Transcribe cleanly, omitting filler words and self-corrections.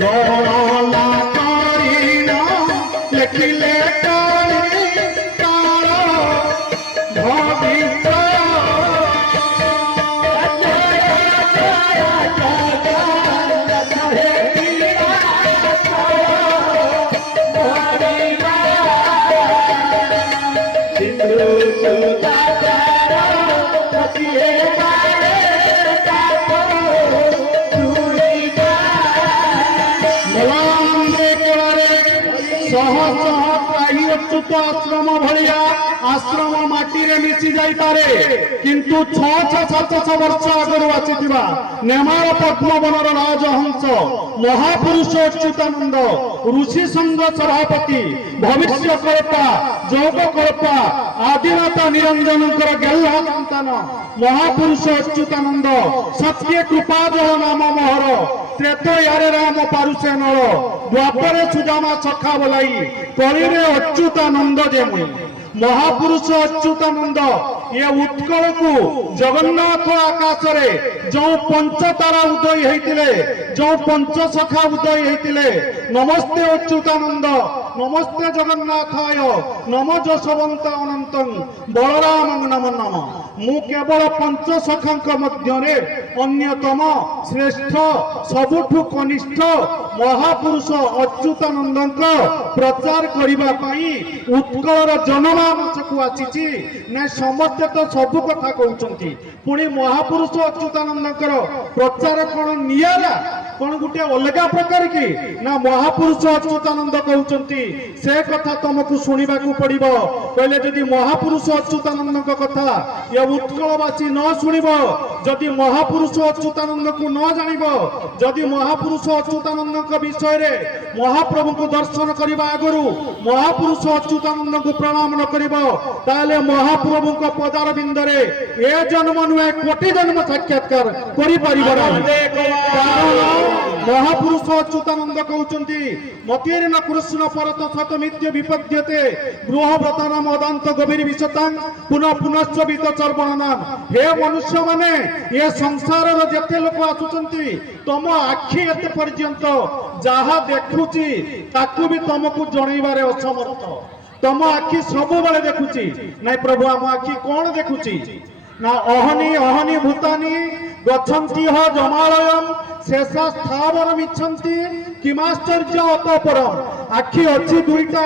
গণনা করিণ লেখিলে কালি কাল ভবিষ্যৎ। शह शह त्राही अच्युत आश्रम भाया आश्रम माटी रे मिसी जाई पारे किंतु 600-700 वर्ष आगु आसीथिबा नेमाल पद्मवनर राजहंस महापुरुष अच्युतानंद ऋषि संघ सभापति भविष्य कल्पा जोग कल्पा आदिनाथ निरंजनकर गेल्हा संतान महापुरुष अच्युतानंद सत्य कृपाजल नाम मोहर त्रेतयारे राम पारुषे नल द्वापरे सुदामा सखा बोलाई कलिरे अच्युतानंद जेमुई महापुरुष अच्युतानंद ये उत्कल को जगन्नाथ आकाश रे जो पंचतारा उदय होते जो पंचसखा उदय होते नमस्ते अच्युतानंद नमस्ते जगन्नाथाय नम जशवंत अनंत बलराम नम नम मु केवल पंचसखा मध्य अन्यतम श्रेष्ठ सबुठु कनिष्ठ महापुरुष अच्युतानंद प्रचार करने उत्कलर जनमानस को आसी ना समस्ते तो सब कथा कहते पुणी महापुरुष अच्युतानंदर प्रचार कौन निरा कौन गोटे अलग प्रकार की ना महापुरुष अच्युतानंद कहते से कथा तुमको शुणा पड़ो कहले जदि महापुरुष अच्युतानंद कथा ये उत्कलवासी न शुणव जदि महापुरुष अच्युतानंद को न जान जदि महापुरुष अच्युतानंद विषय रे महाप्रभु को दर्शन करने आगु महापुरुष अच्युतानंद को प्रणाम न कर महाप्रभु को पदार बिंदरे ए जन्म नुहे कोटि जन्म साक्षात्कार महापुरुष अच्युतानंद कहते मतीर्न कृष्ण परत सत मिथ्य विपद्यते गृहव्रत नाम अदांत गभीर विशतांग पुनः पुनश्च वित चर्वणाम हे मनुष्य माने ये संसार जेते लोक आसुचंती तुम आखि एते पर्यंत जहा देखुची ताकू भी तुमको जनइबारे असमर्थ तुम आखि सब बेले देखुची नाई प्रभु आम आखि कौन देखुची ना अहनी अहनी भूतानी गच्छन्ति ह जमालयम शेषा स्थावरमिच्छन्ति किमाश्चर्य अतः परम आखि अच्छी दुईटा